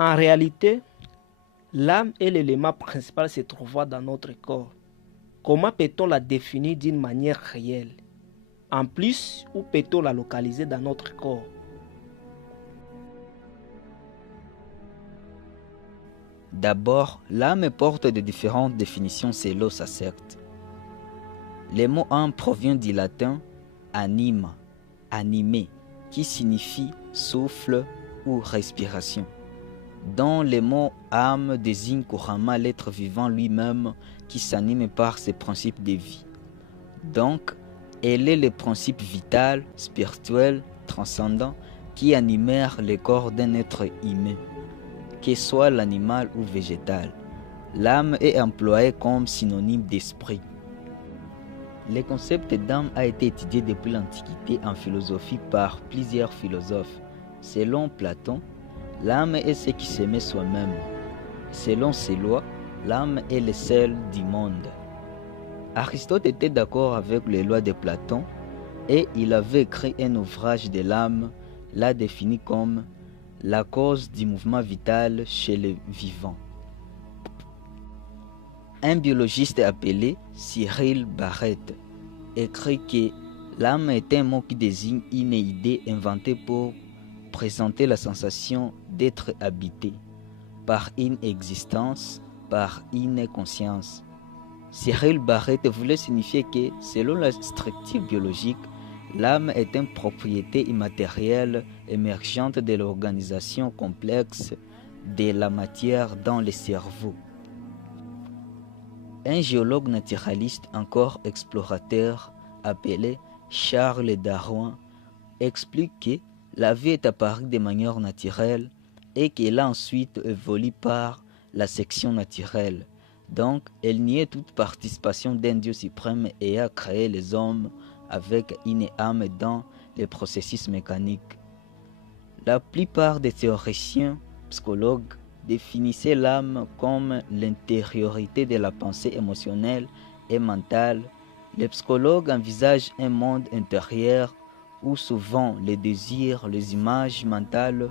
En réalité, l'âme est l'élément principal se trouvant dans notre corps. Comment peut-on la définir d'une manière réelle? En plus, où peut-on la localiser dans notre corps? D'abord, l'âme porte de différentes définitions selon sa secte. Le mot âme provient du latin anima, animé, qui signifie souffle ou respiration, dont le mot âme désigne couramment l'être vivant lui-même qui s'anime par ses principes de vie. Donc, elle est le principe vital, spirituel, transcendant qui animère le corps d'un être humain, que soit l'animal ou végétal. L'âme est employée comme synonyme d'esprit. Le concept d'âme a été étudié depuis l'Antiquité en philosophie par plusieurs philosophes. Selon Platon, l'âme est ce qui s'aimait soi-même. Selon ses lois, l'âme est le sel du monde. Aristote était d'accord avec les lois de Platon et il avait écrit un ouvrage de l'âme, l'a défini comme la cause du mouvement vital chez les vivants. Un biologiste appelé Cyril Barrett écrit que l'âme est un mot qui désigne une idée inventée pour présenter la sensation d'être habité par une existence, par une conscience. Cyril Barrett voulait signifier que, selon la structure biologique, l'âme est une propriété immatérielle émergente de l'organisation complexe de la matière dans le cerveau. Un géologue naturaliste encore explorateur appelé Charles Darwin explique que la vie est apparue de manière naturelle et qu'elle a ensuite évolué par la sélection naturelle. Donc, elle niait toute participation d'un Dieu suprême et a créé les hommes avec une âme dans les processus mécaniques. La plupart des théoriciens psychologues définissaient l'âme comme l'intériorité de la pensée émotionnelle et mentale. Les psychologues envisagent un monde intérieur où souvent les désirs, les images mentales,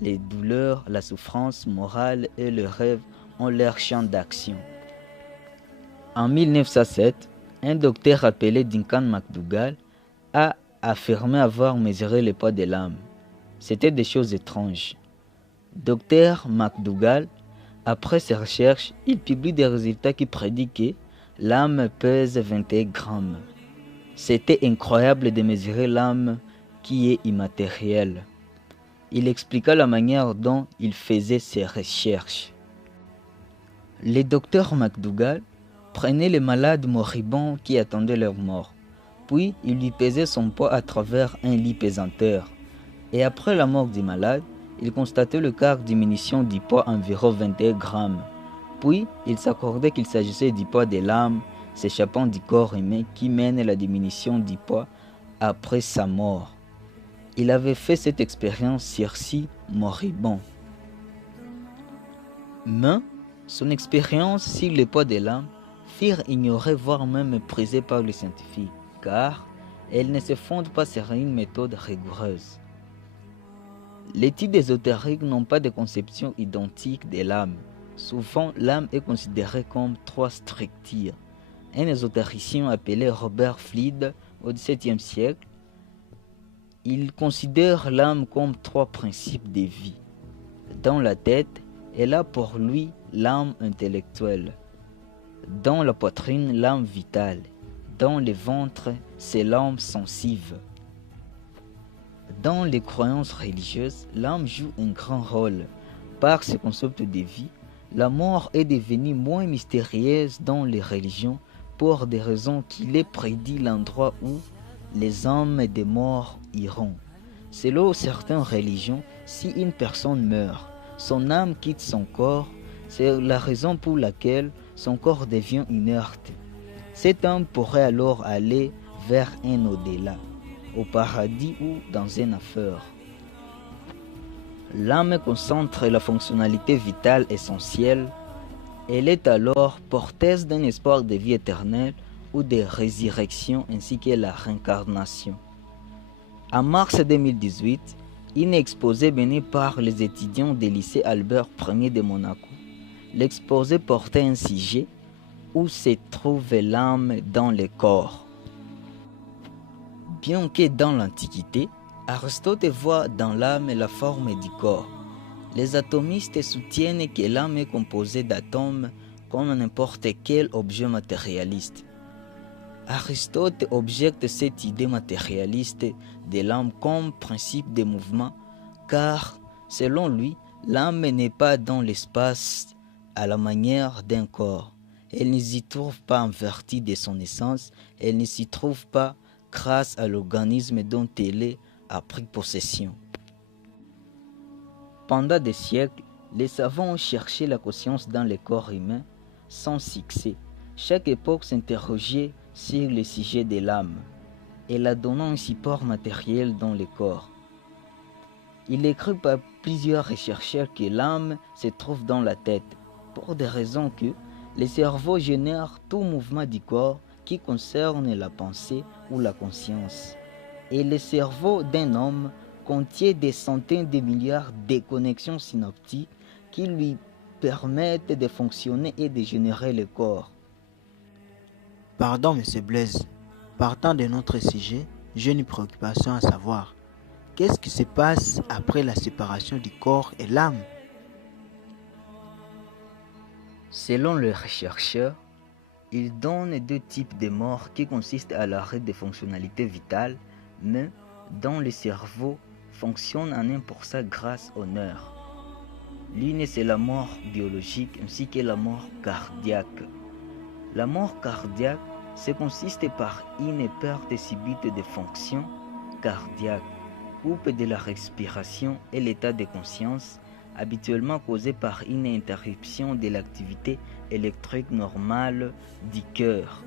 les douleurs, la souffrance morale et le rêve ont leur champ d'action. En 1907, un docteur appelé Duncan McDougall a affirmé avoir mesuré le poids de l'âme. C'était des choses étranges. Dr McDougall, après ses recherches, il publie des résultats qui prédisent que l'âme pèse 21 grammes. C'était incroyable de mesurer l'âme qui est immatérielle. Il expliqua la manière dont il faisait ses recherches. Le docteur McDougall prenait les malades moribonds qui attendaient leur mort, puis il lui pesait son poids à travers un lit pesanteur. Et après la mort du malade, il constatait le cas diminution du poids environ 21 grammes. Puis, il s'accordait qu'il s'agissait du poids de l'âme s'échappant du corps humain qui mène la diminution du poids après sa mort. Il avait fait cette expérience sur 6 moribonds. Mais son expérience sur le poids de l'âme furent ignorées voire même méprisées par les scientifiques, car elles ne se fondent pas sur une méthode rigoureuse. Les types ésotériques n'ont pas de conception identique de l'âme. Souvent, l'âme est considérée comme 3 structures. Un ésotéricien appelé Robert Fleed au XVIIe siècle, il considère l'âme comme 3 principes de vie. Dans la tête, elle a pour lui l'âme intellectuelle. Dans la poitrine, l'âme vitale. Dans le ventre, c'est l'âme sensible. Dans les croyances religieuses, l'âme joue un grand rôle. Par ce concept de vie, la mort est devenue moins mystérieuse dans les religions pour des raisons qu'il est prédit l'endroit où les âmes des morts iront. Selon certaines religions, si une personne meurt, son âme quitte son corps, c'est la raison pour laquelle son corps devient inerte. Cet âme pourrait alors aller vers un au-delà, au paradis ou dans un enfer. L'âme concentre la fonctionnalité vitale essentielle. Elle est alors porteuse d'un espoir de vie éternelle ou de résurrection ainsi que la réincarnation. En mars 2018, Une exposé menée par les étudiants du lycée Albert Ier de Monaco. L'exposé portait un sujet où se trouve l'âme dans le corps. Bien que dans l'Antiquité, Aristote voit dans l'âme la forme du corps. Les atomistes soutiennent que l'âme est composée d'atomes comme n'importe quel objet matérialiste. Aristote objecte cette idée matérialiste de l'âme comme principe de mouvement, car, selon lui, l'âme n'est pas dans l'espace à la manière d'un corps. Elle ne s'y trouve pas en vertu de son essence, elle ne s'y trouve pas grâce à l'organisme dont elle a pris possession. Pendant des siècles, les savants ont cherché la conscience dans le corps humain sans succès. Chaque époque s'interrogeait sur le sujet de l'âme et la donnant un support matériel dans le corps. Il est cru par plusieurs chercheurs que l'âme se trouve dans la tête, pour des raisons que le cerveau génère tout mouvement du corps qui concerne la pensée ou la conscience. Et le cerveau d'un homme contient des centaines de milliards de connexions synaptiques qui lui permettent de fonctionner et de générer le corps. Pardon, M. Blaise. Partant de notre sujet, j'ai une préoccupation à savoir. Qu'est-ce qui se passe après la séparation du corps et l'âme? Selon les chercheurs, ils donnent deux types de morts qui consistent à l'arrêt des fonctionnalités vitales, mais dont le cerveau fonctionne en 1% grâce aux nerfs. L'une, c'est la mort biologique ainsi que la mort cardiaque. La mort cardiaque se consiste par une perte subite de fonction cardiaque, coupe de la respiration et l'état de conscience, habituellement causée par une interruption de l'activité électrique normale du cœur.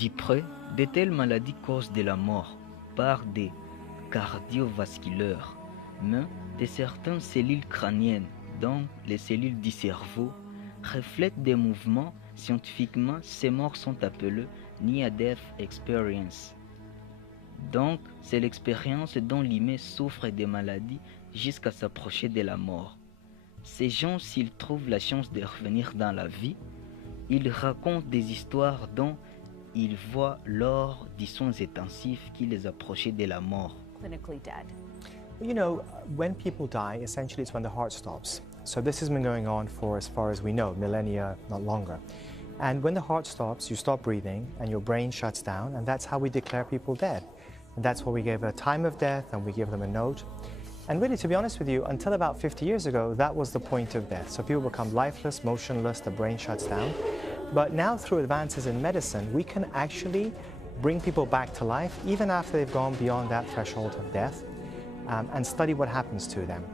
D'après, de telles maladies causent de la mort par des cardiovasculaires, mais de certaines cellules crâniennes, donc les cellules du cerveau, reflètent des mouvements. Scientifiquement, ces morts sont appelées near-death experience. Donc, c'est l'expérience dont l'humain souffre des maladies jusqu'à s'approcher de la mort. Ces gens, s'ils trouvent la chance de revenir dans la vie, ils racontent des histoires dont ils voient lors des soins intensifs qui les approchaient de la mort. Clinically dead. You know, when people die, essentially it's when the heart stops. So this has been going on for as far as we know, millennia, not longer. And when the heart stops, you stop breathing and your brain shuts down, and that's how we declare people dead. And that's why we give a time of death and we give them a note. And really, to be honest with you, until about 50 years ago, that was the point of death. So people become lifeless, motionless, the brain shuts down. But now through advances in medicine, we can actually bring people back to life even after they've gone beyond that threshold of death and study what happens to them.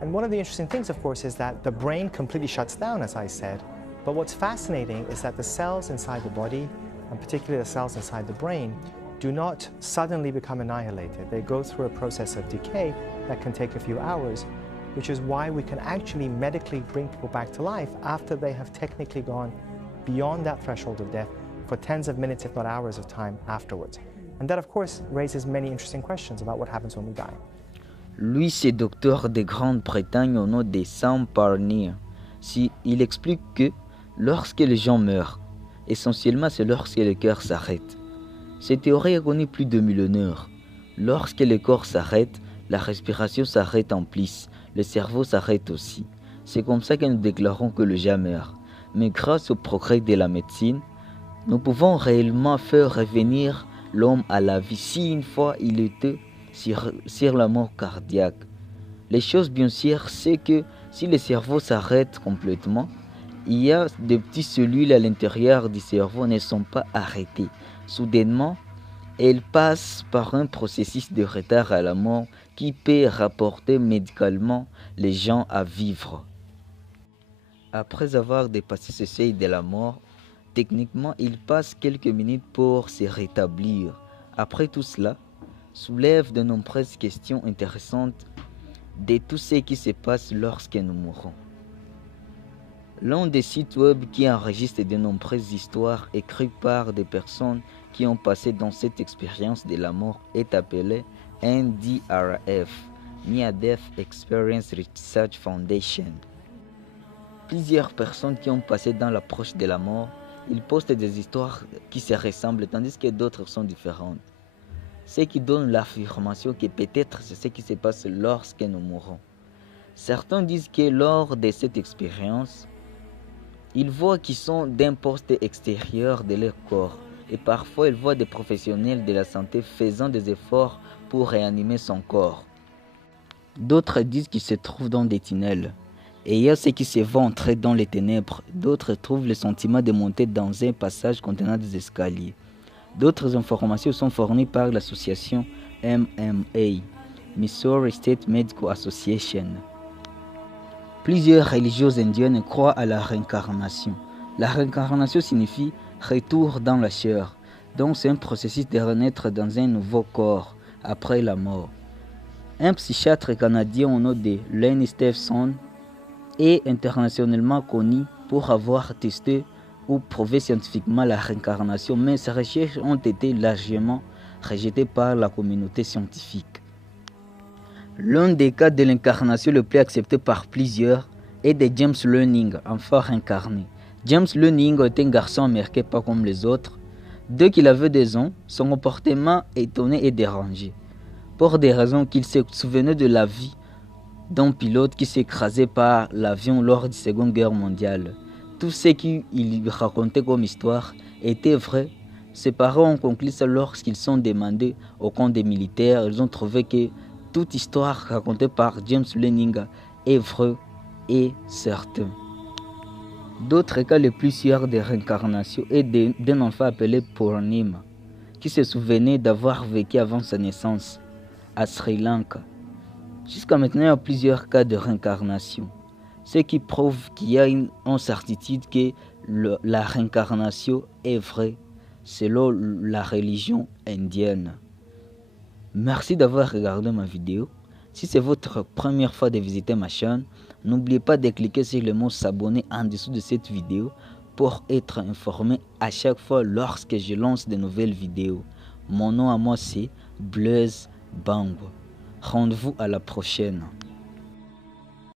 And one of the interesting things, of course, is that the brain completely shuts down, as I said. But what's fascinating is that the cells inside the body, and particularly the cells inside the brain, do not suddenly become annihilated. They go through a process of decay that can take a few hours, which is why we can actually medically bring people back to life after they have technically gone beyond that threshold of death for tens of minutes, if not hours of time afterwards. And that, of course, raises many interesting questions about what happens when we die. Lui, c'est docteur de Grande-Bretagne au nom de Sam Parnier. Il explique que lorsque les gens meurent, essentiellement c'est lorsque le cœur s'arrête. Cette théorie a connu plus de millénaires. Lorsque le corps s'arrête, la respiration s'arrête en plus, le cerveau s'arrête aussi. C'est comme ça que nous déclarons que le gens meurt. Mais grâce au progrès de la médecine, nous pouvons réellement faire revenir l'homme à la vie si une fois il était sur la mort cardiaque. Les choses bien sûr, c'est que si le cerveau s'arrête complètement, il y a des petites cellules à l'intérieur du cerveau ne sont pas arrêtées. Soudainement, elles passent par un processus de retard à la mort qui peut rapporter médicalement les gens à vivre. Après avoir dépassé ce seuil de la mort, techniquement, il passe quelques minutes pour se rétablir. Après tout cela, soulève de nombreuses questions intéressantes de tout ce qui se passe lorsque nous mourons. L'un des sites web qui enregistre de nombreuses histoires écrites par des personnes qui ont passé dans cette expérience de la mort est appelé NDRF, Near Death Experience Research Foundation. Plusieurs personnes qui ont passé dans l'approche de la mort, ils postent des histoires qui se ressemblent tandis que d'autres sont différentes. Ce qui donne l'affirmation que peut-être c'est ce qui se passe lorsque nous mourons. Certains disent que lors de cette expérience, ils voient qu'ils sont d'un poste extérieur de leur corps et parfois ils voient des professionnels de la santé faisant des efforts pour réanimer son corps. D'autres disent qu'ils se trouvent dans des tunnels. Et il y a ceux qui se vont entrer dans les ténèbres. D'autres trouvent le sentiment de monter dans un passage contenant des escaliers. D'autres informations sont fournies par l'association MMA, Missouri State Medical Association. Plusieurs religions indiennes croient à la réincarnation. La réincarnation signifie retour dans la chair, donc c'est un processus de renaître dans un nouveau corps après la mort. Un psychiatre canadien au nom de Lenny Stephenson est internationalement connu pour avoir testé ou prouvé scientifiquement la réincarnation, mais ses recherches ont été largement rejetées par la communauté scientifique. L'un des cas de l'incarnation le plus accepté par plusieurs est de James Learning, enfant incarné. James Learning est un garçon américain pas comme les autres. Dès qu'il avait 2 ans, son comportement étonné et dérangé, pour des raisons qu'il se souvenait de la vie d'un pilote qui s'est écrasé par l'avion lors de la Seconde Guerre mondiale. Tout ce qu'il racontait comme histoire était vrai. Ses parents ont conclu ça lorsqu'ils sont demandés au camp des militaires. Ils ont trouvé que toute histoire racontée par James Learning est vraie et certaine. D'autres cas les plus sûrs de réincarnation est d'un enfant appelé Purnima, qui se souvenait d'avoir vécu avant sa naissance à Sri Lanka. Jusqu'à maintenant, il y a plusieurs cas de réincarnation, ce qui prouve qu'il y a une certitude que la réincarnation est vraie selon la religion indienne. Merci d'avoir regardé ma vidéo. Si c'est votre première fois de visiter ma chaîne, n'oubliez pas de cliquer sur le mot s'abonner en dessous de cette vidéo pour être informé à chaque fois lorsque je lance de nouvelles vidéos. Mon nom à moi c'est Blaise Bangwa. Rendez-vous à la prochaine.